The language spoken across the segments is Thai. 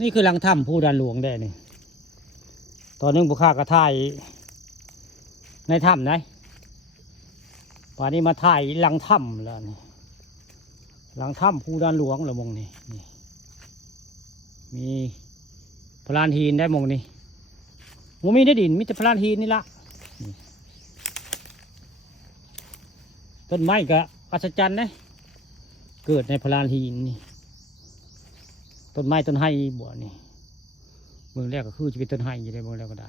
นี่คือหลังถ้ำผู้ดันหลวงได้นี่ตอนนึงผู้ข้ากระถ่ายในถ้ำนะป่านนี้มาถ่ายหลังถ้ำแล้วนี่หลังถ้ำผู้ดันหลวงแล้วมองนี่มีพลานหินได้มองนี่มันมีได้ดินมีแต่พลานหินนี่ละต้นไม้ก็อัศจรรย์นะเกิดในพลานหินนี่ต้นไม้ต้นไห้บ่นี่เมืองแรกก็คือจะเป็นต้นไห้อยู่ในเมืองแรกก็ได้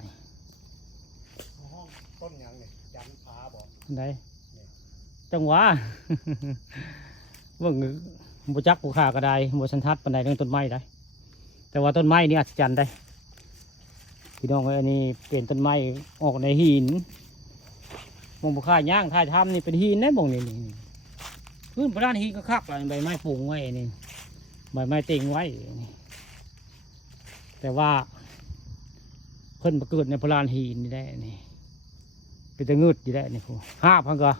ห้องต้นยังเนี่ยจันทาบอกได้จังหวะ เมืองบุจักบุขาก็ได้บุชันทัดปันไดเรื่องต้นไม้ได้แต่ว่าต้นไม้นี่อัศจรรย์ได้พี่น้องอันนี้เป็นต้นไม้ออกในหินมองบุขาย่างท่ายทำนี่เป็นหินนะมองนี่พื้นพระด้านหินก็คักใบไม้ปลูกไว้นี่ใบไม้เต็งไว้แต่ว่าเพิ่นมาเกิดในพลานหินนี่ได้นี่เป็นตะงึดอยู่ได้นี่ผู้ห้าพันก็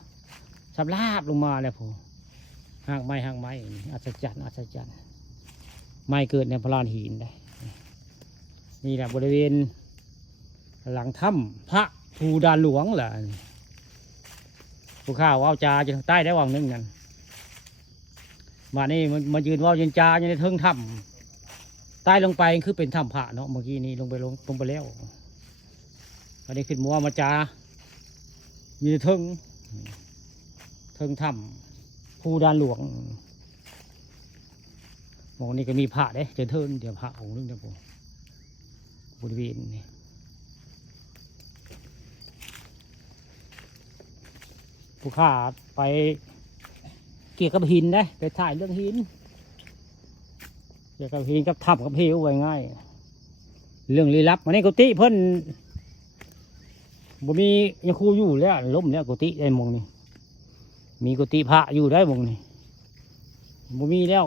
สับลาบลงมาแล้วผู้ห่างไม้อัศจรรย์ไม้เกิดในพลานหินได้นี่แหละบริเวณหลังถ้ำพระภูดานหลวงแหละผู้ข้าวว่าวจาจะใต้ได้วังนึงนั่นมานี่มายืนว่าวยืนจาอยู่ในเทิงถ้ำใต้ลงไปคือเป็นถ้ำพระเนาะเมื่อกี้นี้ลงไปแล้วอันนี้ขึ้นมัวมาจาอยู่ในเทิงถ้ำภูดานหลวงมองนี่ก็มีพระเด้เดินเดี๋ยวพระองค์นึงเดี๋ยวผมบริเวณนี่ผู้ข้าไปเกี่ยวกับหินได้ไปถ่ายเรื่องหินเกี่ยวกับหินกับถ้ำกับเหวไว้ง่ายเรื่องลี้ลับอันนี้กุฏิเพิ่นบ่มียังคูอยู่แล้วล้มแล้วกุฏิได้มองนี่มีกุฏิพระอยู่ได้มองนี่บ่มีแล้ว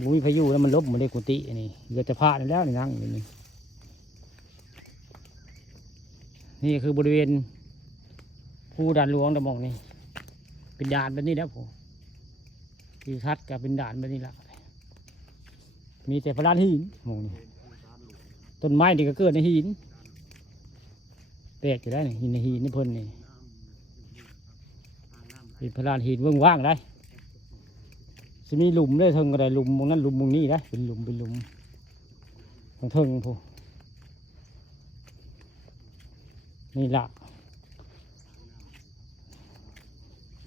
บ่มีพายุแล้วมันล้มมาได้กุฏินี่เหลือแต่พระนี่แล้วนี่นั่งอยู่นี่นี่คือบริเวณภูด่านหลวงตะมองนี่เป็นด่านแบบนี้แล้วผมที่ทัดกับเป็นด่านแบบนี้ละมีแต่พลานหินมองนี่ต้นไม้นี่ก็เกิดในหินแตกอยู่ได้นี่หินในหินนี่เพิ่นนี่เป็นพลานหินว่างๆได้จะมีหลุมได้เทิงก็ได้หลุมมองนั้นหลุมมองนี้ได้เป็นหลุมของเทิงพวกนี่ละ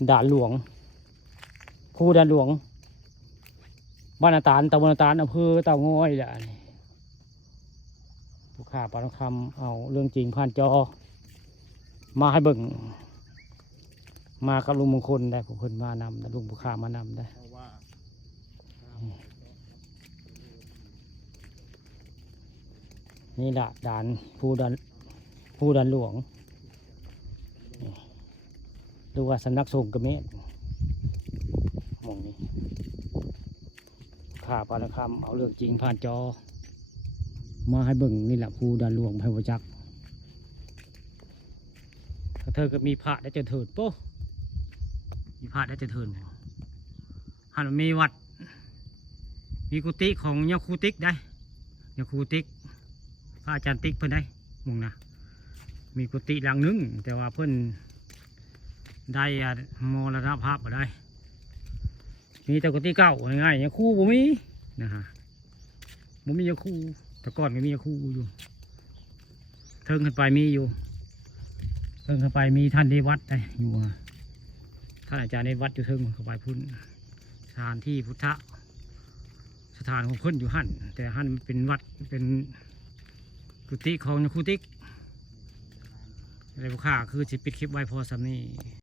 ด่านหลวงภูด่านหลวงบ้านนาตาลตำบลนาตาลอำเภอเต่างอยแหละผู้ข่าปาทองคำเอาเรื่องจริงผ่านจอมาให้เบิ่งมากับลุงมงคลได้ผู้คนมานำนะลุงผู้ข่ามานำได้นี่แหละด่านภูด่านหลวงหรือว่าสำนักสงฆ์กระเมศมองนี้ข้าปาลคำเอาเรื่องจริงผ่านจอมาให้เบิ่งนี่แหละภูด่านหลวงไพวจักรถ้าเธอก็มีพระได้เจริญโป้มีพระได้เจริญหันมีวัดมีกุฏิของยาคูติกได้ยาคูติกพระอาจารย์ติ๊กเพิ่นได้มองนะมีกุฏิหลังนึงแต่ว่าเพิ่นได้มรณภาพมาได้มีแต่กุฏิเก่าง่ายๆยังคู่บ่มีนะฮะบ่มียังคู่แต่ก่อนก็มียังคู่อยู่เทิงขึ้นไปมีอยู่เทิงขึ้นไปมีท่านที่วัดได้อยู่ท่านอาจารย์ในวัดอยู่เทิงขึ้นไปพุ่นสถานที่พุทธสถานของเพิ่นอยู่หั่นแต่หั่นเป็นวัดเป็นกุฏิของยาคูติกอะไรพวกข้าคือสิปิดคลิปไว้พอสำนี้